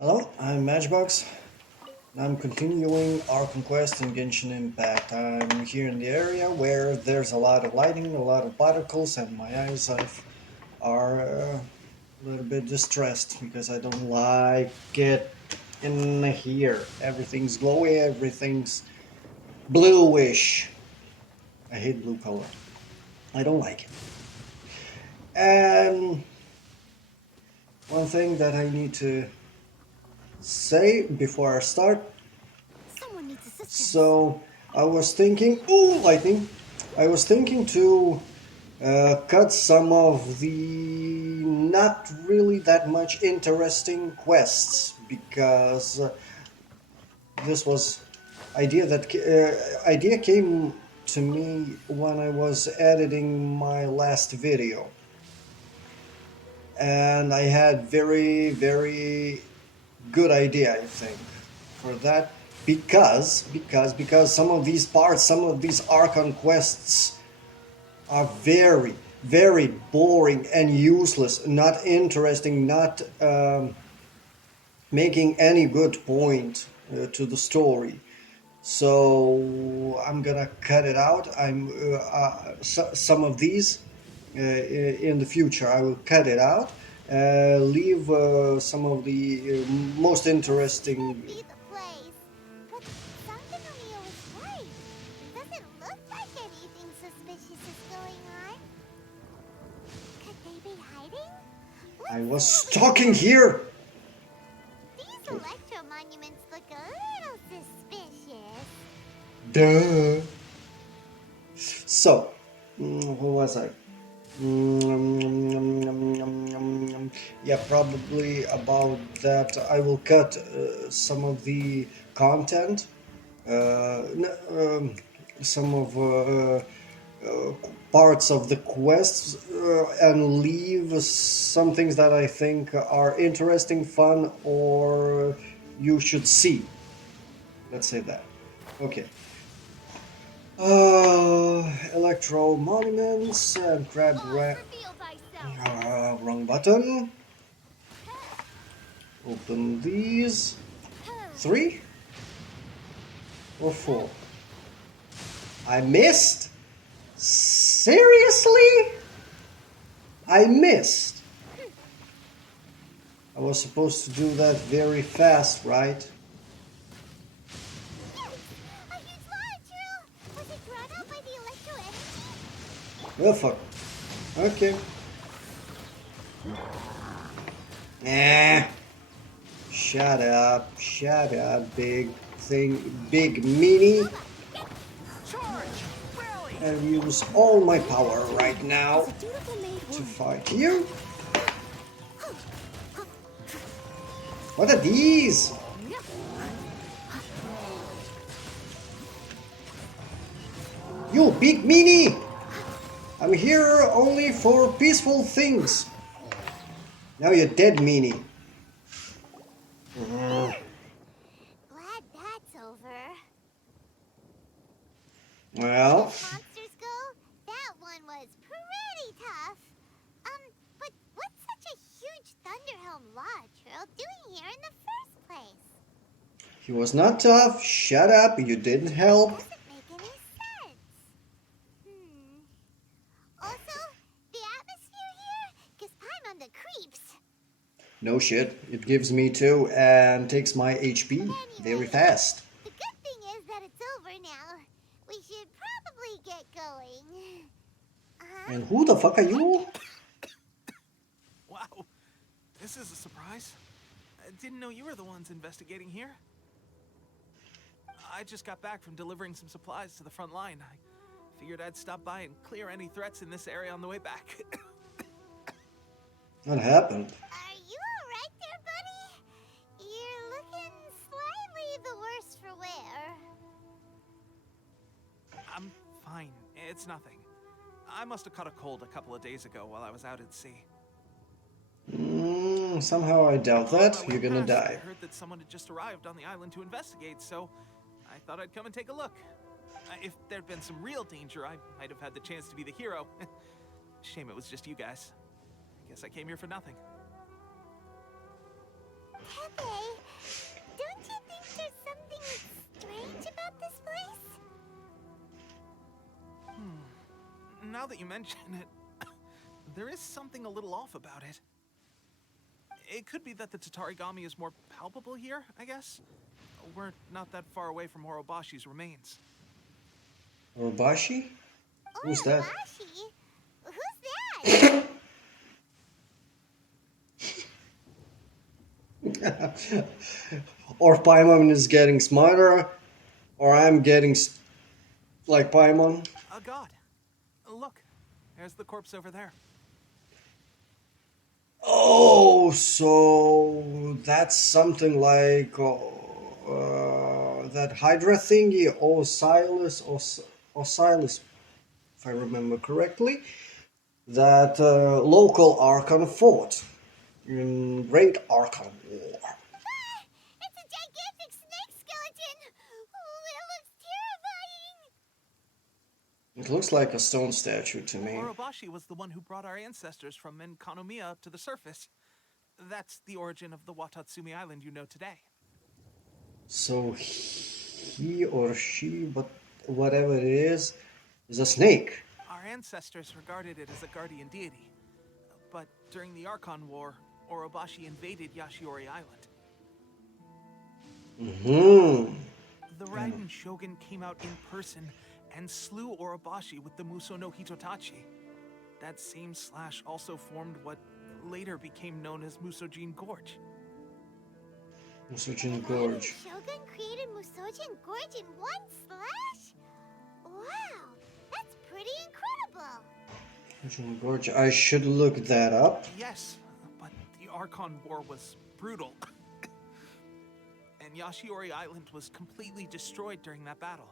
Hello, I'm MatchBox. I'm continuing our conquest in Genshin Impact. I'm here in the area where there's a lot of lighting, a lot of particles, and my eyes are a little bit distressed because I don't like it in here. Everything's glowy, everything's bluish. I hate blue color. I don't like it. And one thing that I need to say before I start. Someone needs assistance. So I was thinking, ooh, lightning. I was thinking to cut some of the not really that much interesting quests because this was idea came to me when I was editing my last video, and I had very good idea, I think, for that because some of these parts, some of these Archon quests are very boring and useless, not interesting, not making any good point to the story. So I'm gonna cut it out. Some of these in the future I will cut it out. Leave some of the most interesting. Be the place. But Sankanomiya was right. Doesn't look like anything suspicious is going on. Could they be hiding? I Let's see was what we talking can. here. These electro monuments look a little suspicious. Duh. So, who was I? Yeah, probably about that. I will cut some of the content, some of parts of the quests, and leave some things that I think are interesting, fun, or you should see. Let's say that. Okay. Electro monuments and grab Reveal thyself. wrong button. Open these. 3 or 4. I missed? Seriously? I missed. I was supposed to do that very fast, right? Yes! A huge large Was it drawn out by the electro energy? Well, fuck. Okay. Eh. Shut up, big thing, big meanie. Charge! Rally! And use all my power right now As a dutiful maid to woman. fight you. What are these? You big meanie! I'm here only for peaceful things. Now you're dead, meanie. Glad that's over. Well, Monsters go, that one was pretty tough. But what's such a huge Thunderhelm Lodge Earl doing here in the first place? he was not tough. Shut up, you didn't help. Doesn't make any sense. Also, the atmosphere here gives Paimon the creeps. No shit, it gives me too and takes my HP very Anyway, fast. the good thing is that it's over now. We should probably get going. And who the fuck are you? Wow, this is a surprise. I didn't know you were the ones investigating here. I just got back from delivering some supplies to the front line. I figured I'd stop by and clear any threats in this area on the way back. What happened? Are you alright there, buddy? You're looking slightly the worse for wear. I'm fine. It's nothing. I must have caught a cold a couple of days ago while I was out at sea. Somehow I doubt On that. my way You're gonna past, I die. heard that someone had just arrived on the island to investigate, so I thought I'd come and take a look. If there'd been some real danger, I might have had the chance to be the hero. Shame it was just you guys. Guess I came here for nothing. Pepe, that you mention it, there is something a little off about it. It could be that the Tatarigami is more palpable here, I guess. We're not that far away from Orobashi's remains. Orobashi? Who's that? Orobashi? Who's that? Or Paimon is getting smarter, or I'm getting like Paimon. A god. Look, there's the corpse over there. Oh, so that's something like that Hydra thingy, Osiris, if I remember correctly, that local Archon fought in Great Archon War. It's a gigantic snake skeleton! Oh, it looks terrifying! It looks like a stone statue to me. Orobashi was the one who brought our ancestors from Enkanomiya to the surface. That's the origin of the Watatsumi Island you know today. So he or she, but whatever it is a snake. Our ancestors regarded it as a guardian deity. But during the Archon War, Orobashi invaded Yashiori Island. The Raiden Shogun came out in person and slew Orobashi with the Muso no Hitotachi. That same slash also formed what later became known as Musojin Gorge. Musojin Gorge. Shogun created Musojin Gorge in one slash? Wow, that's pretty incredible. Musojin Gorge. I should look that up. Yes, but the Archon War was brutal. And Yashiori Island was completely destroyed during that battle.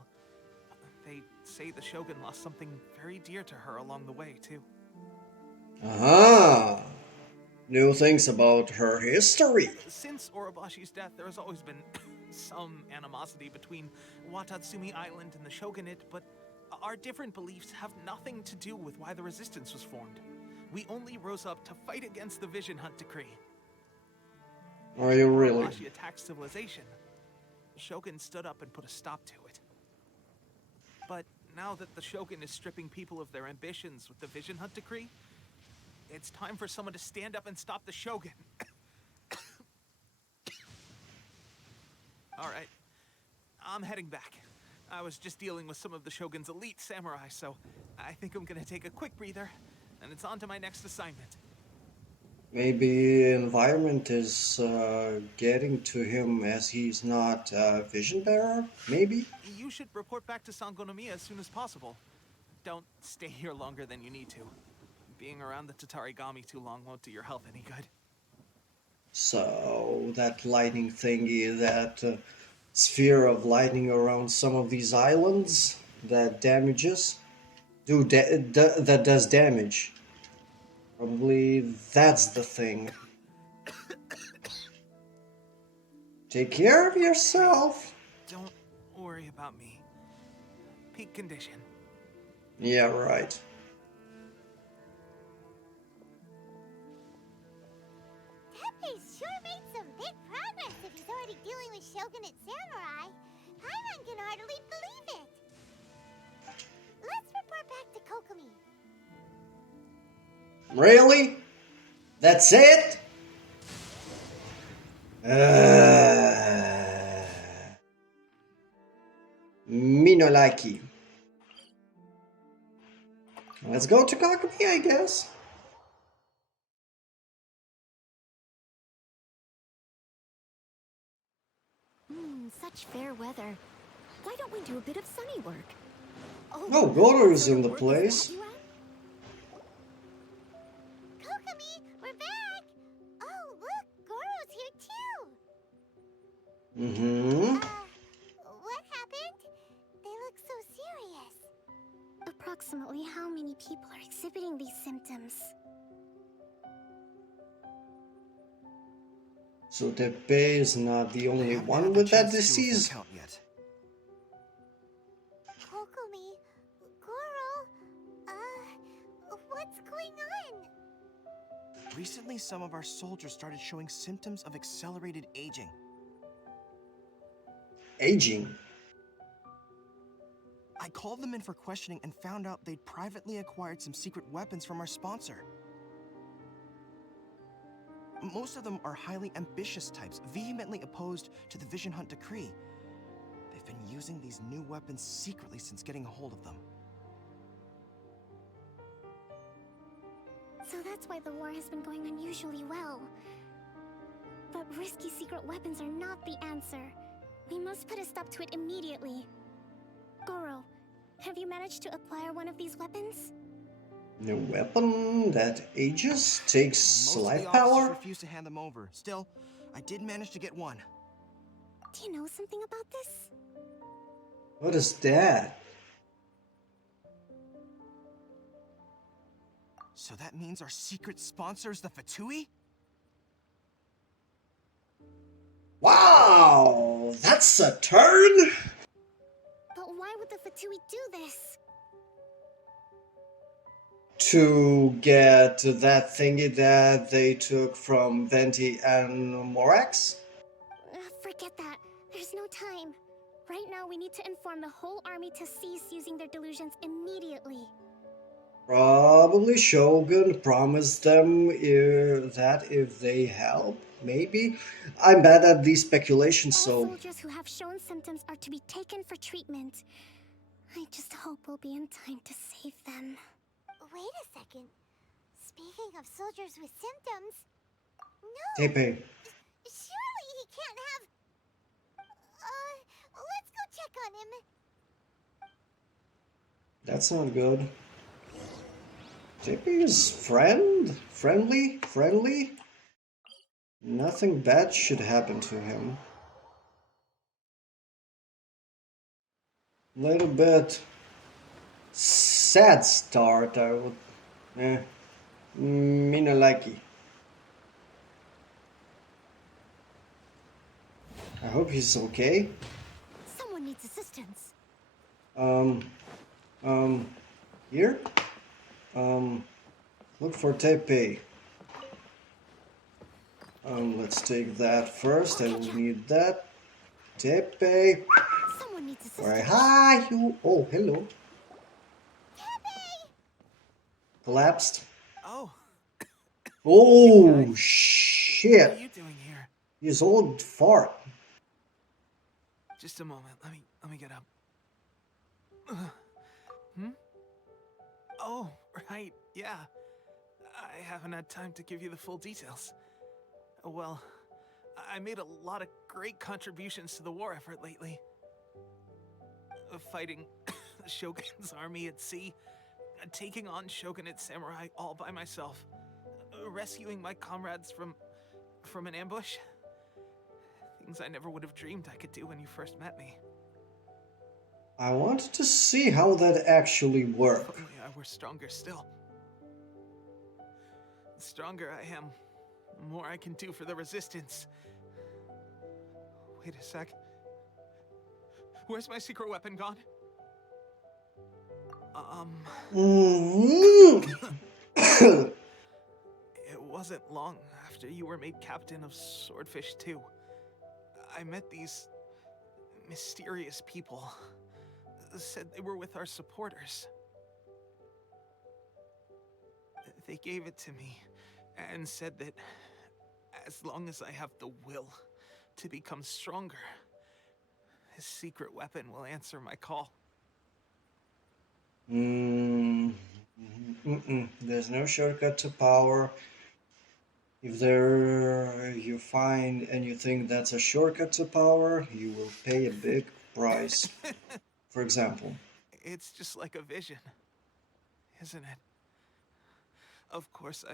They say the Shogun lost something very dear to her along the way, too. Aha! New things about her history. Since Orobashi's death, there has always been some animosity between Watatsumi Island and the Shogunate, but our different beliefs have nothing to do with why the resistance was formed. We only rose up to fight against the Vision Hunt Decree. Are you really? Orobashi attacked civilization. The Shogun stood up and put a stop to it. But now that the Shogun is stripping people of their ambitions with the Vision Hunt Decree, it's time for someone to stand up and stop the Shogun. All right, I'm heading back. I was just dealing with some of the Shogun's elite samurai, so I think I'm gonna take a quick breather, and it's on to my next assignment. Maybe environment is getting to him as he's not a vision bearer? Maybe? You should report back to Sangonomiya as soon as possible. Don't stay here longer than you need to. Being around the Tatarigami too long won't do your health any good. So, that lightning thingy, that sphere of lightning around some of these islands that damages, that does damage. Probably that's the thing. Take care of yourself. Don't worry about me. Peak condition. Yeah, right. Teppei's sure made some big progress if he's already dealing with Shogunate samurai. Paimon can hardly believe it. Let's report back to Kokomi. Really? That's it? Minolaki. Let's go to Kokomi, I guess. Such fair weather. Why don't we do a bit of sunny work? Oh, Goro is in the place. Kokomi, we're back! Oh, look, Goro's here too! What happened? They look so serious. Approximately how many people are exhibiting these symptoms? So Teppei is not the only one with that disease? Kokomi, Goro, what's going on? Recently, some of our soldiers started showing symptoms of accelerated aging. Aging? I called them in for questioning and found out they'd privately acquired some secret weapons from our sponsor. Most of them are highly ambitious types, vehemently opposed to the Vision Hunt decree. They've been using these new weapons secretly since getting a hold of them. So that's why the war has been going unusually well. But risky secret weapons are not the answer. We must put a stop to it immediately. Goro, have you managed to acquire one of these weapons? A weapon that ages, takes Most of life the officers power? refuse to hand them over. Still, I did manage to get one. Do you know something about this? What is that? So that means our secret sponsor is the Fatui? Wow, that's a turn! But why would the Fatui do this? To get that thingy that they took from Venti and Morax? Forget that. There's no time. Right now, we need to inform the whole army to cease using their delusions immediately. Probably Shogun promised them that if they help, maybe. I'm bad at these speculations, All so soldiers who have shown symptoms are to be taken for treatment. I just hope we'll be in time to save them. Wait a second. Speaking of soldiers with symptoms... No! Tepe, Surely he can't have... let's go check on him. that's not good. Tepe is friendly? Nothing bad should happen to him. Little bit sad start, I would... Minalaki. I hope he's okay. Someone needs assistance. Here? Look for Tepe. Let's take that first. I will need that. Tepe. Someone needs assistance. Alright, hi, you. Oh, hello. Collapsed. Oh, Oh, what are shit. you doing here? His old fart. Just a moment. Let me get up. Oh, right. Yeah. I haven't had time to give you the full details. Well, I made a lot of great contributions to the war effort lately. Fighting the Shogun's army at sea, taking on Shogunate samurai all by myself, rescuing my comrades from an ambush. Things I never would have dreamed I could do when you first met me. I wanted to see how that actually If worked. only I were stronger still. The stronger I am, the more I can do for the resistance. Wait a sec. Where's my secret weapon gone? Mhm. It wasn't long after you were made captain of Swordfish 2. I met these mysterious people. Said they were with our supporters. They gave it to me and said that as long as I have the will to become stronger, this secret weapon will answer my call. There's no shortcut to power. If there you find and you think that's a shortcut to power, you will pay a big price. For example, It's just like a vision, isn't it? Of course,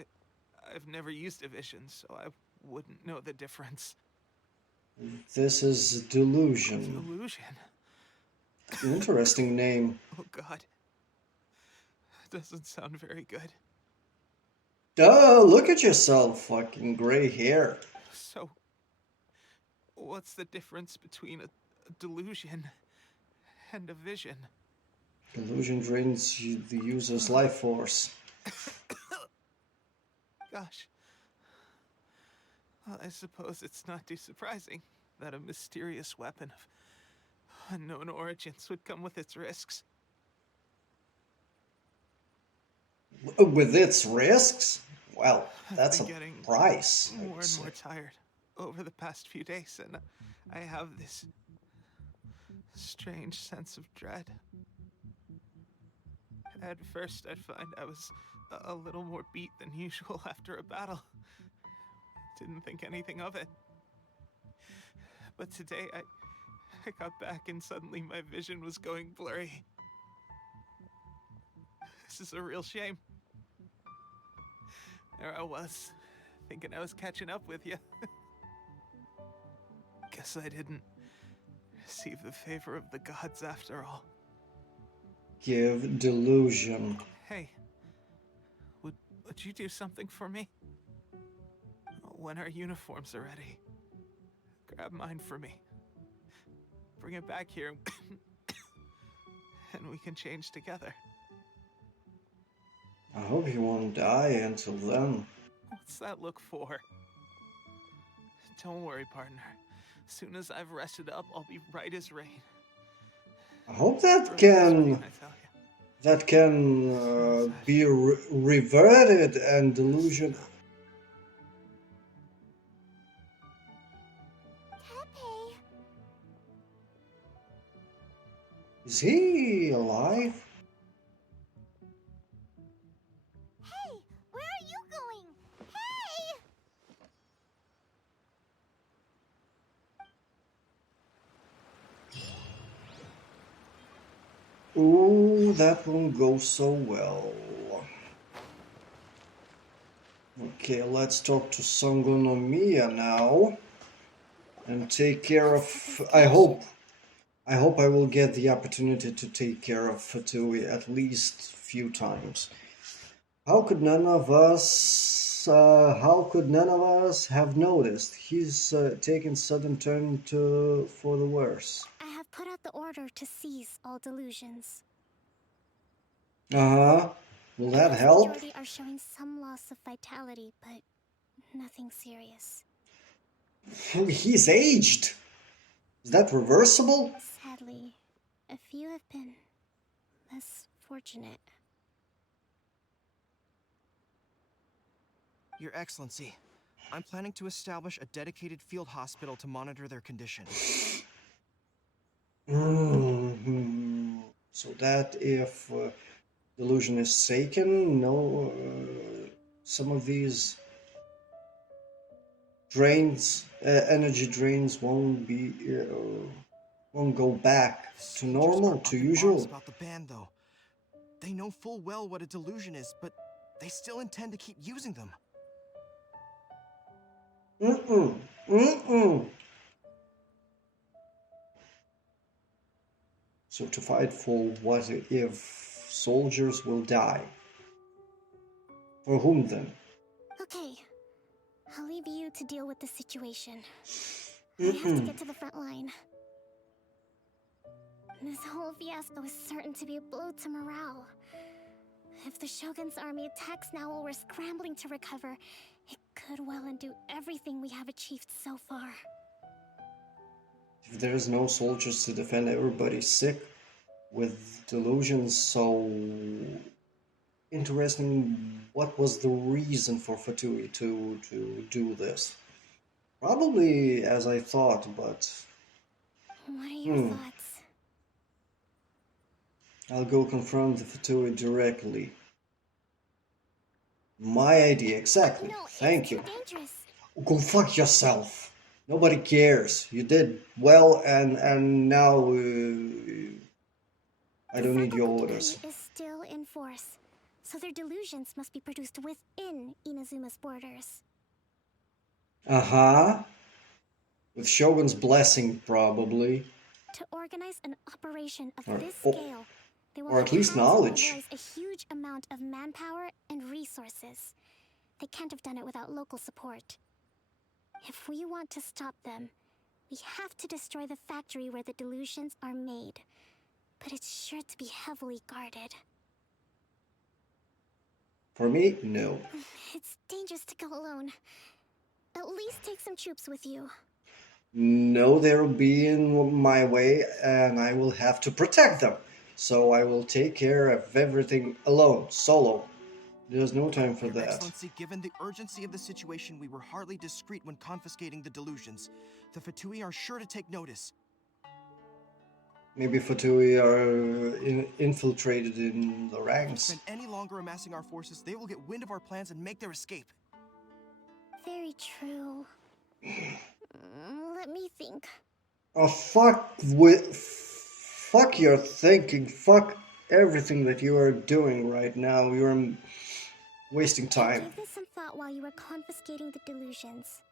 I've never used a vision, so I wouldn't know the difference. this is Delusion. Delusion? Interesting name. Oh god. Doesn't sound very good. Duh, look at yourself, fucking gray hair. So, what's the difference between a delusion and a vision? Delusion drains the user's life force. Gosh. Well, I suppose it's not too surprising that a mysterious weapon of unknown origins would come with its risks. With its risks, well, I've that's been a getting price, I more would and say. more tired over the past few days, and I have this strange sense of dread. At first, I'd find I was a little more beat than usual after a battle. Didn't think anything of it. But today, I got back and suddenly my vision was going blurry. This is a real shame. There I was, thinking I was catching up with you. Guess I didn't receive the favor of the gods after all. Give Delusion. Hey, would you do something for me? When our uniforms are ready, grab mine for me. Bring it back here, and we can change together. I hope you won't die until then. What's that look for? Don't worry, partner. As soon as I've rested up, I'll be right as rain. I hope that Right as rain, can I tell you. be reverted and Delusion. Pepe. Is he alive? Hey, where are you going? Hey! Ooh, that won't go so well. Okay, let's talk to Sangonomiya now and take care of. I hope I will get the opportunity to take care of Fatui at least a few times. How could none of us? How could none of us have noticed? He's taken sudden turn for the worse. I have put out the order to cease all delusions. Uh huh. Will The that vast help? majority are showing some loss of vitality, but nothing serious. He's aged. Is that reversible? Sadly, a few have been less fortunate. Your Excellency, I'm planning to establish a dedicated field hospital to monitor their condition. So that if Delusion is taken, no, some of these drains, energy drains, won't go back The to soldiers normal, are to up in arms usual. about the ban, though. They know full well what a delusion is, but they still intend to keep using them. Mm-mm. Mm-mm. So to fight for what if soldiers will die? For whom then? Okay, I'll leave you to deal with the situation. I have to get to the front line. This whole fiasco is certain to be a blow to morale. If the Shogun's army attacks now while we're scrambling to recover, it could well undo everything we have achieved so far. If there's no soldiers to defend, everybody's sick with delusions, so interesting. What was the reason for Fatui to do this? Probably as I thought, but What are your thoughts? I'll go confront the Fatui directly. My idea, exactly. No, Thank it's you. too dangerous. Go fuck yourself. Nobody cares. You did well, and now I don't need your The orders. decree is still in force, so their delusions must be produced within Inazuma's borders. Uh-huh. With Shogun's blessing, probably. To organize an operation of Or- this or- scale, they will or have at least had to knowledge. mobilize a huge amount of manpower and resources. They can't have done it without local support. If we want to stop them, we have to destroy the factory where the delusions are made. But it's sure to be heavily guarded. For me, no. It's dangerous to go alone. At least take some troops with you. No, they'll be in my way, and I will have to protect them. So I will take care of everything alone, solo. There's no time for Your that. Excellency, given the urgency of the situation, we were hardly discreet when confiscating the Delusions. The Fatui are sure to take notice. Maybe Fatui are infiltrated in the If we ranks. spend any longer amassing our forces, they will get wind of our plans and make their escape. Very true. Let me think. Oh, fuck your thinking. Fuck everything that you are doing right now. You're wasting I time. gave this some thought while you were confiscating the Delusions.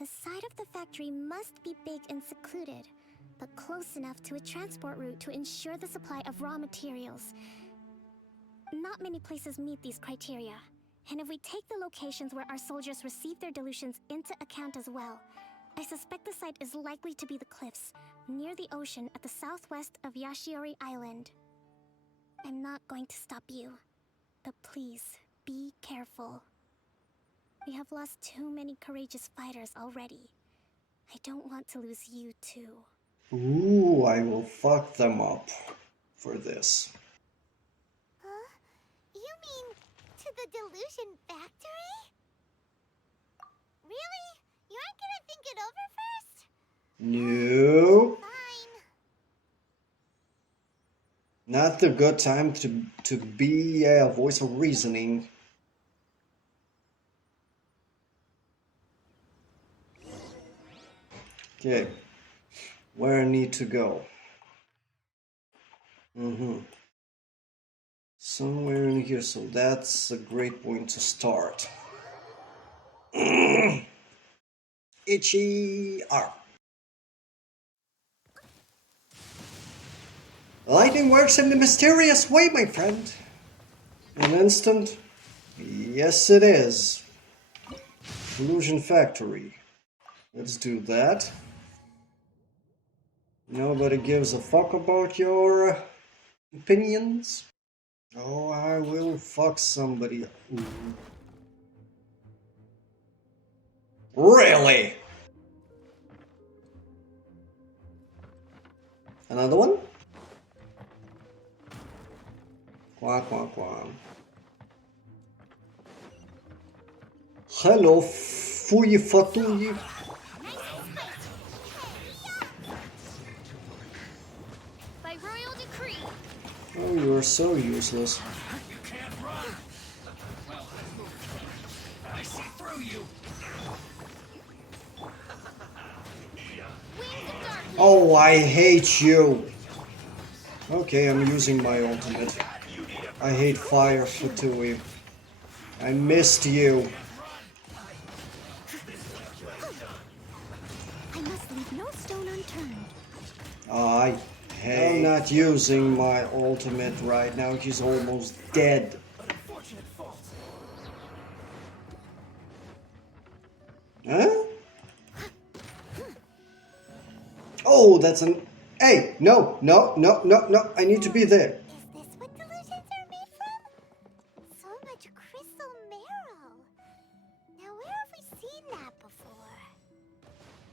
The side of the factory must be big and secluded, but close enough to a transport route to ensure the supply of raw materials. Not many places meet these criteria, and if we take the locations where our soldiers receive their Delusions into account as well, I suspect the site is likely to be the cliffs, near the ocean at the southwest of Yashiori Island. I'm not going to stop you, but please, be careful. We have lost too many courageous fighters already. I don't want to lose you too. Ooh, I will fuck them up for this. Huh? You mean to the Delusion factory? Really? You aren't gonna think it over first? No, Fine. not the good time to be a voice of reasoning. Okay, where I need to go. Somewhere in here, so that's a great point to start. Itchy arm. Lightning works in a mysterious way, my friend. An instant? Yes, it is. Delusion Factory. Let's do that. Nobody gives a fuck about your opinions. Oh, I will fuck somebody. Ooh. Really? Another one? Quack, quack, quack. Hello, Fuyi Fatuyi. By royal decree. Oh, you are so useless. You can't run! Well, I see through you! Oh, I hate you. Okay, I'm using my ultimate. I hate fire, Fatui. I missed you. I must leave no stone unturned. I hate. I'm not using my ultimate right now. He's almost dead. Huh? Oh, that's an... Hey, no, no, no, no, no. I need to be there. Is this what delusions are made from? So much crystal marrow. Now where have we seen that before?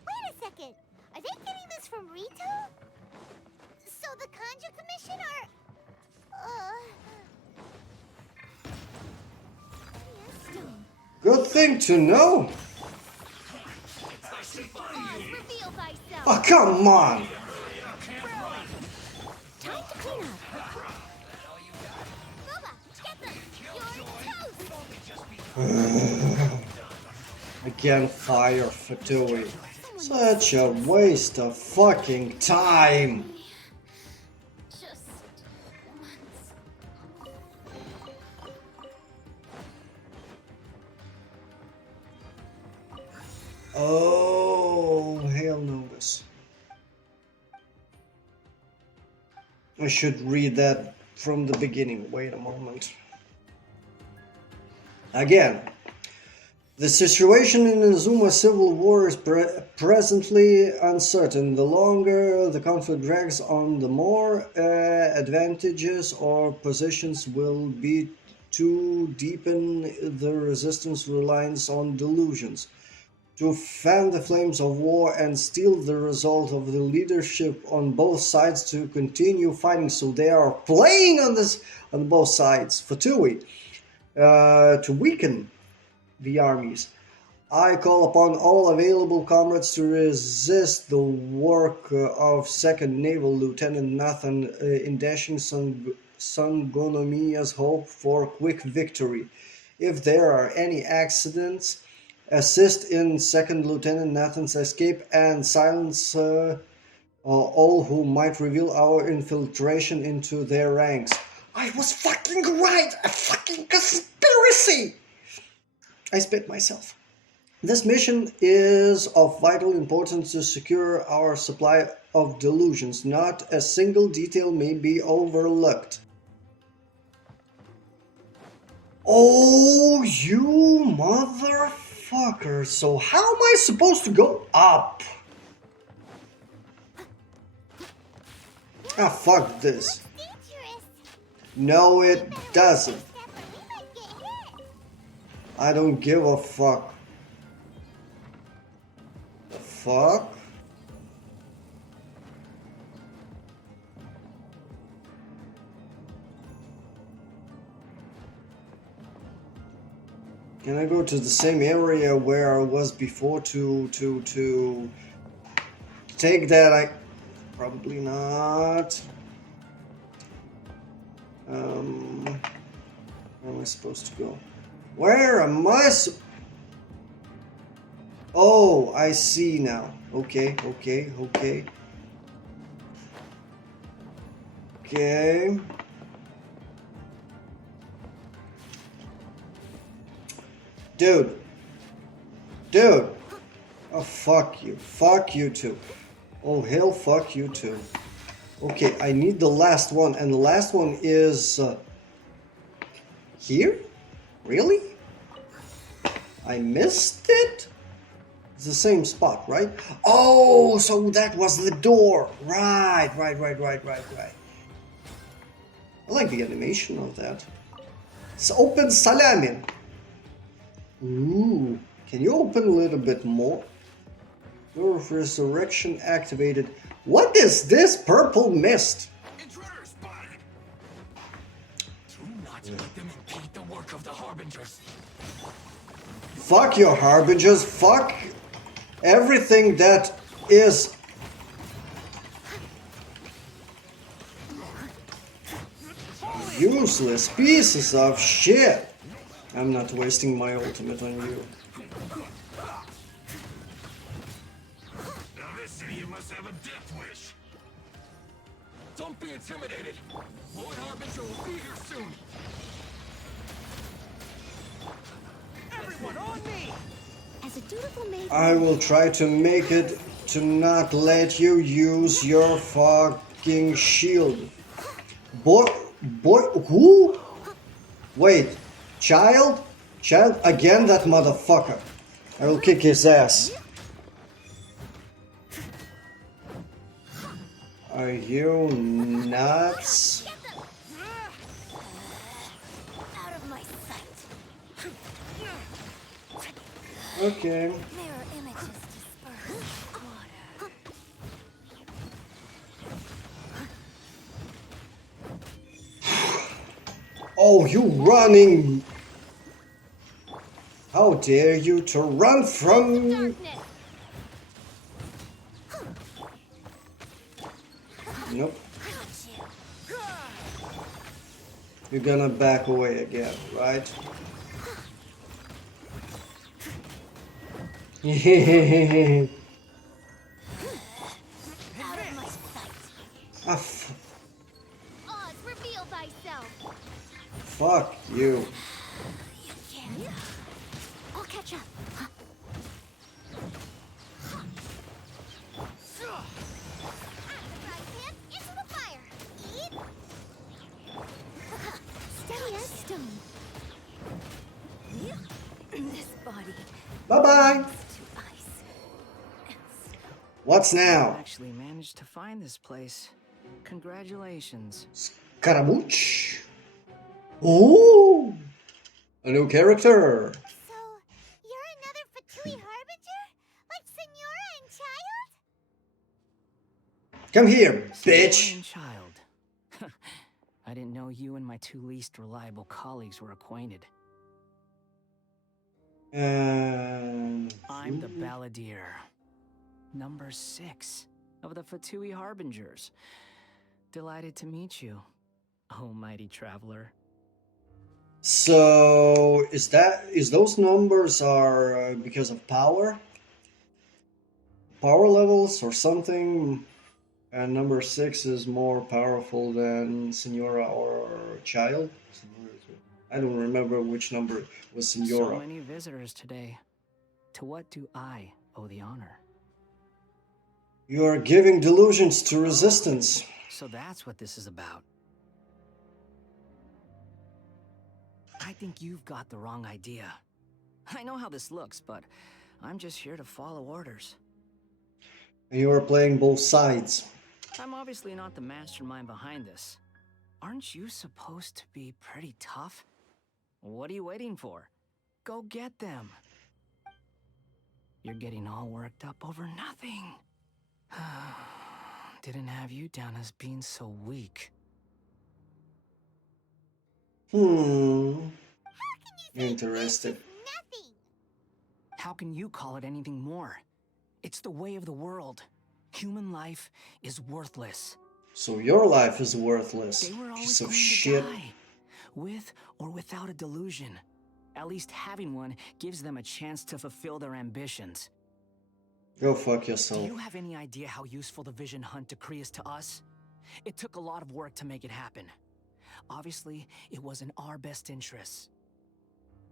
Wait a second. Are they getting this from Rito? So the Kanji Commission are... Yes, stone. Good thing to know. Reveal thyself. Oh, come on. Time to clean up. Boba, get them! You're toast! Again, fire, Fatui. Such a waste of fucking time. Just once. Oh, hell notice. I should read that from the beginning. Wait a moment. Again, the situation in the Zuma civil war is presently uncertain. The longer the conflict drags on, the more advantageous our positions will be to deepen the resistance reliance on delusions, to fan the flames of war and steal the result of the leadership on both sides to continue fighting. So they are playing on both sides. Fatui. to weaken the armies. I call upon all available comrades to resist the work of Second Naval Lieutenant Nathan in dashing Sangonomia's hope for quick victory. If there are any accidents, assist in Second Lieutenant Nathan's escape and silence all who might reveal our infiltration into their ranks. I was fucking right! A fucking conspiracy! I spit myself. This mission is of vital importance to secure our supply of delusions. Not a single detail may be overlooked. Oh, you motherfucker. So how am I supposed to go up? Ah, fuck this. Dangerous. No, it doesn't. Step or we might get hit. I don't give a fuck. The fuck? Can I go to the same area where I was before to take that? I probably not. Where am I supposed to go? Where am I? Oh, I see now. Okay. Dude. Oh, fuck you. Fuck you too. Oh, hell, fuck you too. Okay, I need the last one, and the last one is here? Really? I missed it? It's the same spot, right? Oh, so that was the door. Right. I like the animation of that. It's open salamin. Ooh, can you open a little bit more? Door of resurrection activated. What is this purple mist? Intruder spotted! Do not let them impede the work of the Harbingers. Fuck your harbingers. Fuck everything that is. Useless pieces of shit. I'm not wasting my ultimate on you. Now this idiot must have a death wish. Don't be intimidated. Lord Harbinger will be here soon. Everyone on me! As a dutiful maid, I will try to make it to not let you use your fucking shield. Boy, who? Wait, child? Child? Again, that motherfucker. I will kick his ass. Are you nuts? Out of my sight. Okay. Mirror images dispersed. Water. Oh, you running! How dare you to run from... Darkness. Nope. Got you. You're gonna back away again, right? Out of my sight. Ah, Oz, reveal thyself. fuck you. You can't. I'll catch up. Him into the fire. Eat. steady as stone. This body Bye-bye. to ice. What's now? Actually managed to find this place. Congratulations. Scaramouche. Ooh! A new character. So, you're another Fatui Harbinger? Like Senora and Child? Come here, bitch. Lion child. I didn't know you and my two least reliable colleagues were acquainted. I'm the Balladeer, number 6 of the Fatui Harbingers. Delighted to meet you, oh mighty traveler. So is those numbers are because of power levels or something? And number 6 is more powerful than Senora or Child. I don't remember which number was So Senora. many visitors today. To what do I owe the honor? You are giving delusions to resistance. So that's what this is about. I think you've got the wrong idea. I know how this looks, but I'm just here to follow orders. You are playing both sides. I'm obviously not the mastermind behind this. Aren't you supposed to be pretty tough? What are you waiting for? Go get them. You're getting all worked up over nothing. Didn't have you down as being so weak. Interested. Nothing. How can you call it anything more? It's the way of the world. Human life is worthless. So your life is worthless. They were always Piece of going shit. to die, with or without a delusion. At least having one gives them a chance to fulfill their ambitions. Go fuck Do yourself. you have any idea how useful the Vision Hunt decree is to us? It took a lot of work to make it happen. Obviously, it was in our best interests.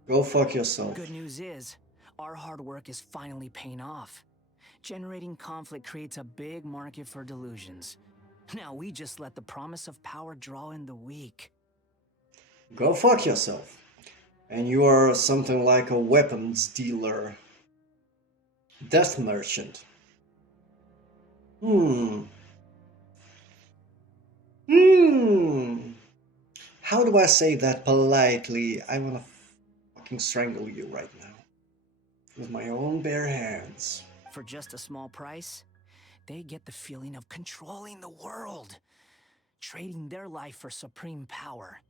Go fuck yourself. Good news is, our hard work is finally paying off. Generating conflict creates a big market for delusions. Now we just let the promise of power draw in the weak. Go fuck yourself. And you are something like a weapons dealer. Death merchant. How do I say that politely? I wanna fucking strangle you right now. With my own bare hands. For just a small price, they get the feeling of controlling the world. Trading their life for supreme power.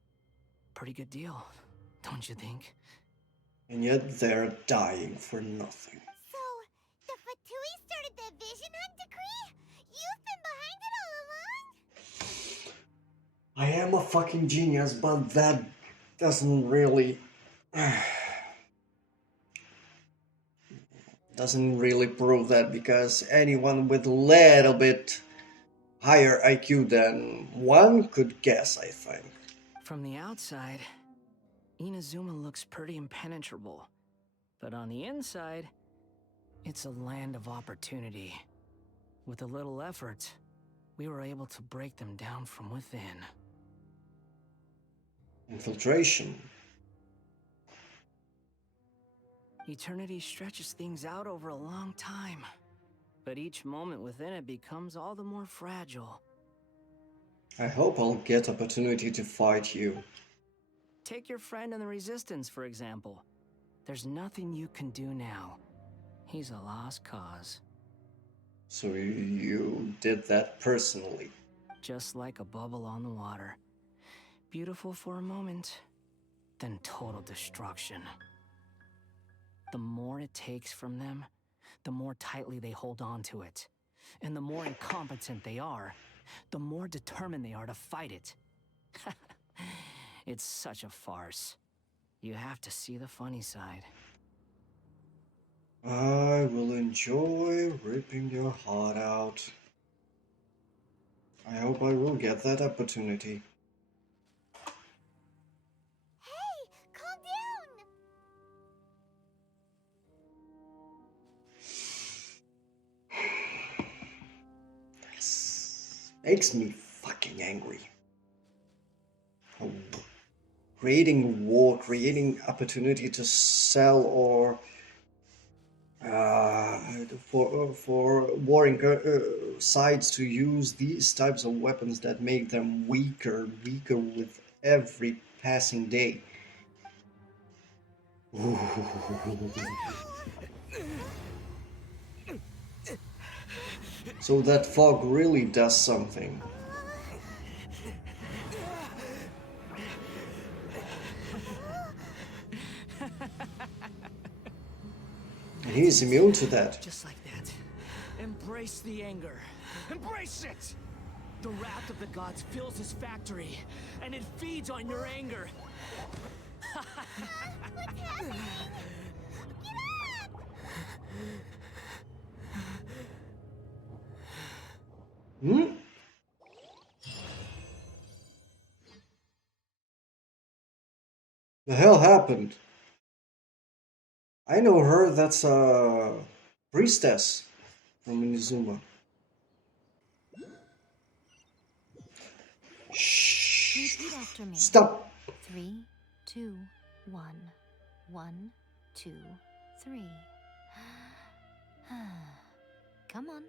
Pretty good deal, don't you think? And yet they're dying for nothing. So, the Fatui started the Vision Hunt decree? You've been behind it all along? I am a fucking genius, but that doesn't really... doesn't really prove that, because anyone with a little bit higher IQ than one could guess, I think. From the outside, Inazuma looks pretty impenetrable. But on the inside, it's a land of opportunity. With a little effort, we were able to break them down from within. Infiltration. Eternity stretches things out over a long time. But each moment within it becomes all the more fragile. I hope I'll get opportunity to fight you. Take your friend in the Resistance, for example. There's nothing you can do now. He's a lost cause. So you did that personally. Just like a bubble on the water. Beautiful for a moment, then total destruction. The more it takes from them, the more tightly they hold on to it. And the more incompetent they are, the more determined they are to fight it. It's such a farce. You have to see the funny side. I will enjoy ripping your heart out. I hope I will get that opportunity. Hey, calm down! This makes me fucking angry. Oh, creating war, creating opportunity to sell or for warring sides to use these types of weapons that make them weaker with every passing day. So that fog really does something. he's immune to that. Just like that. Embrace the anger. Embrace it! The wrath of the gods fills his factory, and it feeds on your anger. What's happening? Get up! Hmm? The hell happened? I know her, that's a priestess from Inazuma. Shh. Repeat after me. Stop. 3, 2, 1. 1, 2, 3. Come on.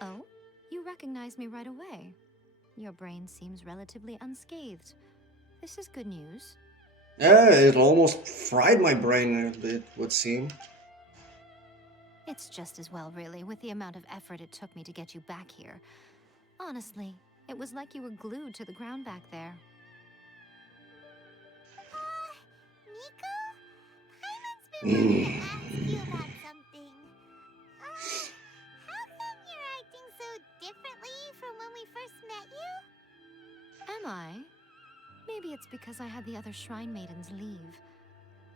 Oh, you recognize me right away. Your brain seems relatively unscathed. This is good news. Yeah, it almost fried my brain, it would seem. It's just as well, really, with the amount of effort it took me to get you back here. Honestly, it was like you were glued to the ground back there. Nico? Paimon's been wanting to ask you about something. How come you're acting so differently from when we first met you? Am I? Maybe it's because I had the other Shrine Maidens leave.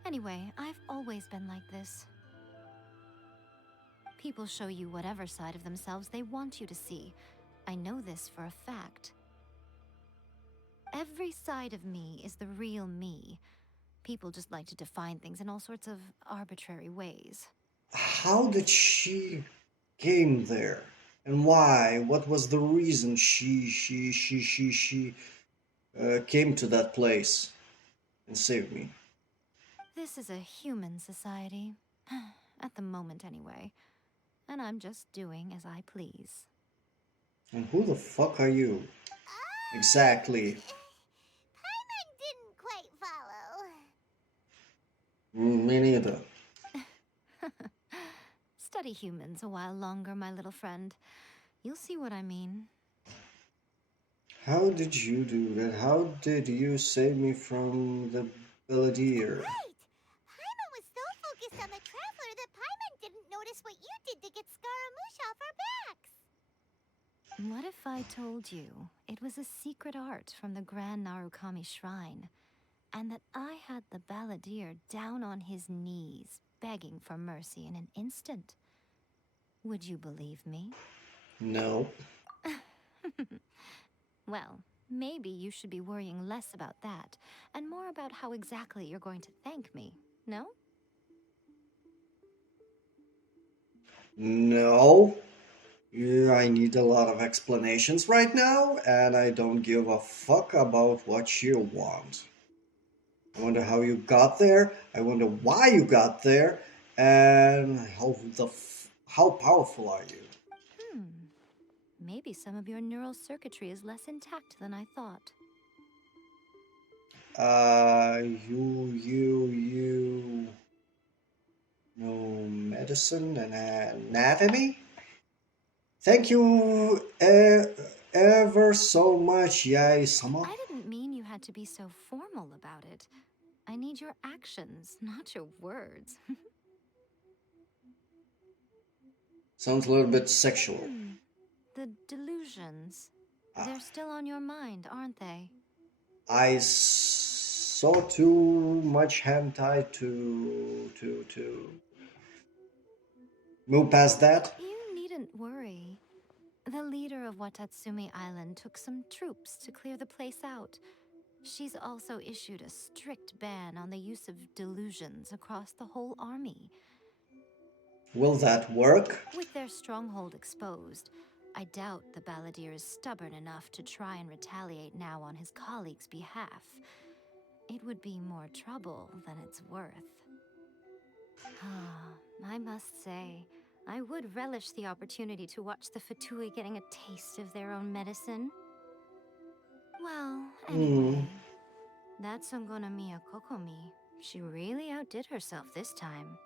Anyway, I've always been like this. People show you whatever side of themselves they want you to see. I know this for a fact. Every side of me is the real me. People just like to define things in all sorts of arbitrary ways. How did she came there? And why? What was the reason she came to that place and saved me? This is a human society. At the moment, anyway. And I'm just doing as I please. And who the fuck are you? Exactly. Paimon didn't quite follow. Me neither. Study humans a while longer, my little friend. You'll see what I mean. How did you do that? How did you save me from the Belladere? Right! Paimon was so focused on the Traveler that Paimon didn't notice what you did to get Scaramouche off our backs. What if I told you it was a secret art from the Grand Narukami Shrine, and that I had the Balladeer down on his knees, begging for mercy in an instant? Would you believe me? No. Well, maybe you should be worrying less about that, and more about how exactly you're going to thank me, no? No. Yeah, I need a lot of explanations right now, and I don't give a fuck about what you want. I wonder how you got there. I wonder why you got there, and how powerful are you? Maybe some of your neural circuitry is less intact than I thought. You know medicine and anatomy? Thank you ever so much, Yai-sama. I didn't mean you had to be so formal about it. I need your actions, not your words. Sounds a little bit sexual. The delusions. They're still on your mind, aren't they? I saw too much hentai to move past that. You needn't worry. The leader of Watatsumi Island took some troops to clear the place out. She's also issued a strict ban on the use of delusions across the whole army. Will that work? With their stronghold exposed, I doubt the Balladeer is stubborn enough to try and retaliate now on his colleagues' behalf. It would be more trouble than it's worth. I must say, I would relish the opportunity to watch the Fatui getting a taste of their own medicine. Well, anyway, that's Miya Kokomi. She really outdid herself this time.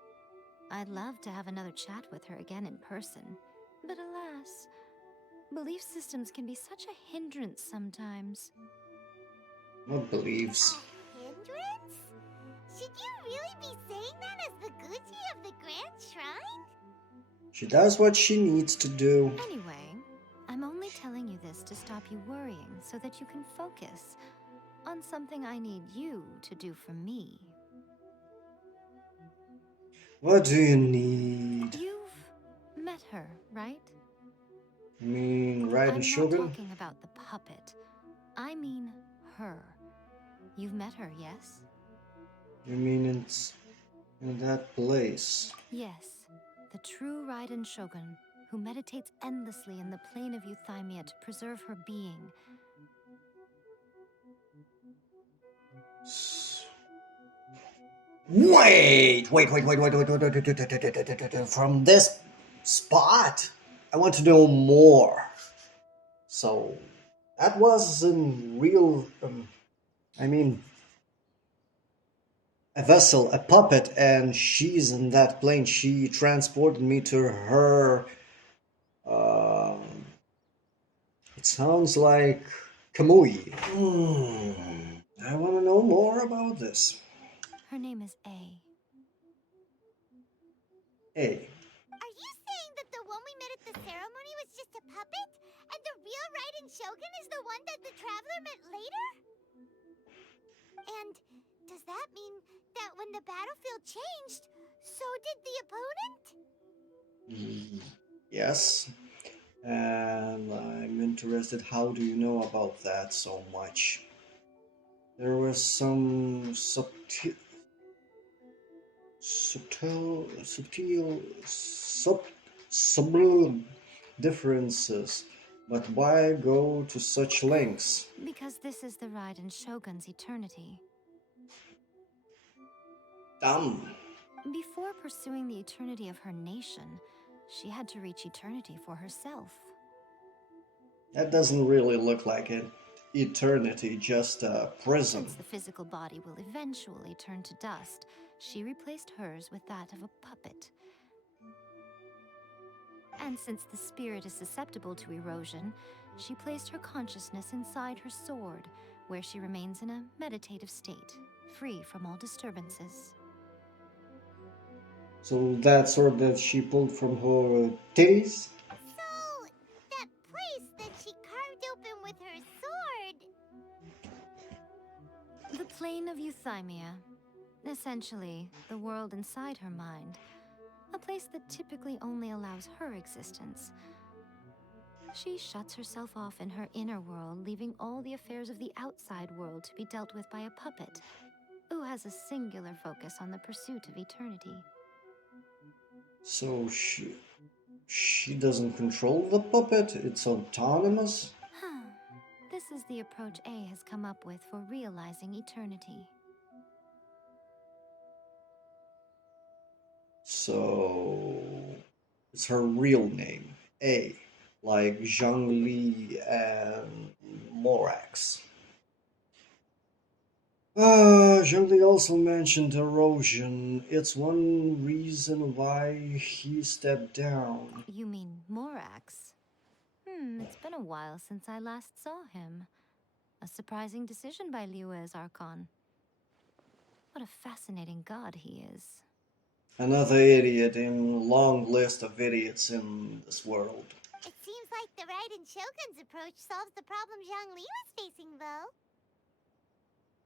I'd love to have another chat with her again in person, but alas, belief systems can be such a hindrance sometimes. What beliefs? Hindrance? Should you really be saying that as the Gucci of the Grand Shrine? She does what she needs to do. Anyway, I'm only telling you this to stop you worrying so that you can focus on something I need you to do for me. What do you need? You've met her, right? You mean Raiden I'm not Shogun? talking about the puppet. I mean her. You've met her, yes? You mean in that place? Yes. The true Raiden Shogun, who meditates endlessly in the plane of Euthymia to preserve her being. Wait. From this spot, I want to know more. So, that was a real, I mean, a vessel, a puppet, and she's in that plane. She transported me to her. It sounds like Kamui. I want to know more about this. Her name is A. Hey, Are you saying that the one we met at the ceremony was just a puppet? And the real Raiden Shogun is the one that the Traveler met later? And does that mean that when the battlefield changed, so did the opponent? yes. And I'm interested, how do you know about that so much? There was some subtle differences, but why go to such lengths? Because this is the Raiden Shogun's eternity. Dumb. Before pursuing the eternity of her nation, she had to reach eternity for herself. That doesn't really look like an eternity, just a prison. Since the physical body will eventually turn to dust, she replaced hers with that of a puppet. And since the spirit is susceptible to erosion, she placed her consciousness inside her sword, where she remains in a meditative state, free from all disturbances. So that sword that she pulled from her titties? So, that place that she carved open with her sword. The plane of Euthymia. Essentially, the world inside her mind. A place that typically only allows her existence. She shuts herself off in her inner world, leaving all the affairs of the outside world to be dealt with by a puppet, who has a singular focus on the pursuit of eternity. So she doesn't control the puppet? It's autonomous? This is the approach A has come up with for realizing eternity. So it's her real name, A, like Zhongli and Morax. Zhongli also mentioned erosion. It's one reason why he stepped down. You mean Morax? It's been a while since I last saw him. A surprising decision by Liyue's Archon. What a fascinating god he is. Another idiot in a long list of idiots in this world. It seems like the Raiden Shogun's approach solves the problem Zhongli was facing, though.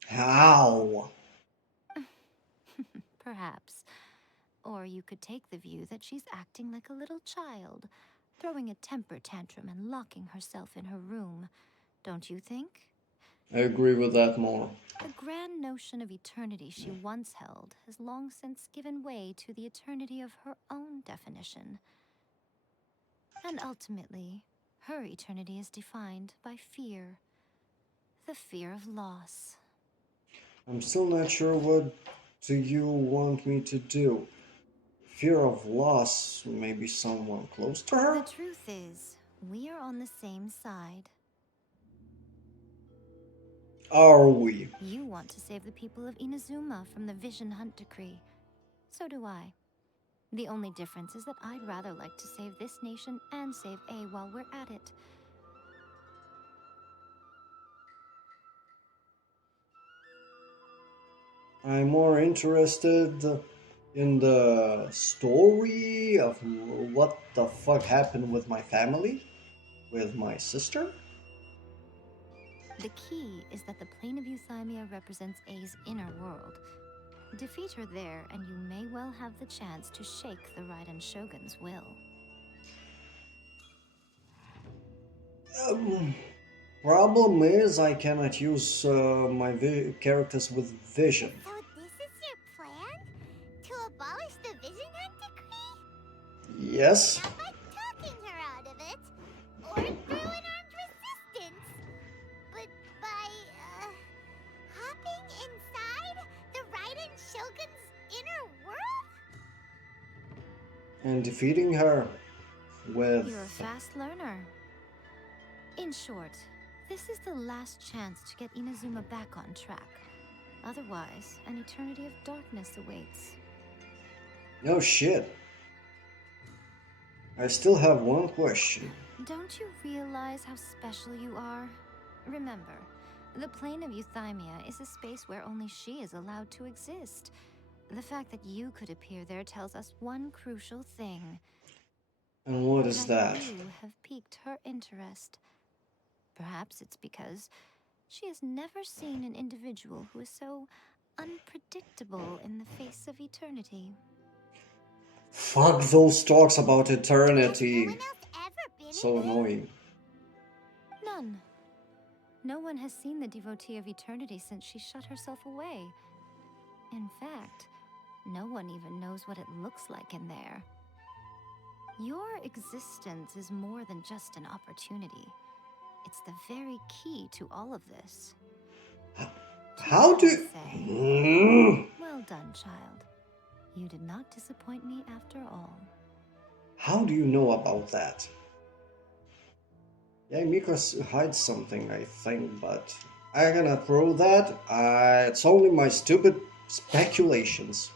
How? Perhaps. Or you could take the view that she's acting like a little child, throwing a temper tantrum and locking herself in her room. Don't you think? I agree with that more. The grand notion of eternity she once held has long since given way to the eternity of her own definition. And ultimately, her eternity is defined by fear. The fear of loss. I'm still not sure what do you want me to do. Fear of loss, maybe someone close to her? The truth is, we are on the same side. Are we? You want to save the people of Inazuma from the Vision Hunt decree. So do I. The only difference is that I'd rather like to save this nation and save A while we're at it. I'm more interested in the story of what the fuck happened with my family, with my sister. The key is that the plane of Euthymia represents A's inner world. Defeat her there, and you may well have the chance to shake the Raiden Shogun's will. Problem is, I cannot use my characters with vision. So this is your plan? To abolish the Vision Hunt Decree? Yes. Not by talking her out of it, or through an armed resistance, but by, hopping inside the Raiden Shogun's inner world? And defeating her with... You're a fast learner. In short, this is the last chance to get Inazuma back on track. Otherwise, an eternity of darkness awaits. No shit. I still have one question. Don't you realize how special you are? Remember, the plane of Euthymia is a space where only she is allowed to exist. The fact that you could appear there tells us one crucial thing. And what is that? You have piqued her interest. Perhaps it's because she has never seen an individual who is so unpredictable in the face of eternity. Fuck those talks about Has eternity. no one else ever been So in here? annoying. None. No one has seen the devotee of eternity since she shut herself away. In fact, no one even knows what it looks like in there. Your existence is more than just an opportunity. It's the very key to all of this. How do... Well done, child. You did not disappoint me after all. How do you know about that? Yeah, Mika hides something, I think, but I cannot prove that. It's only my stupid speculations.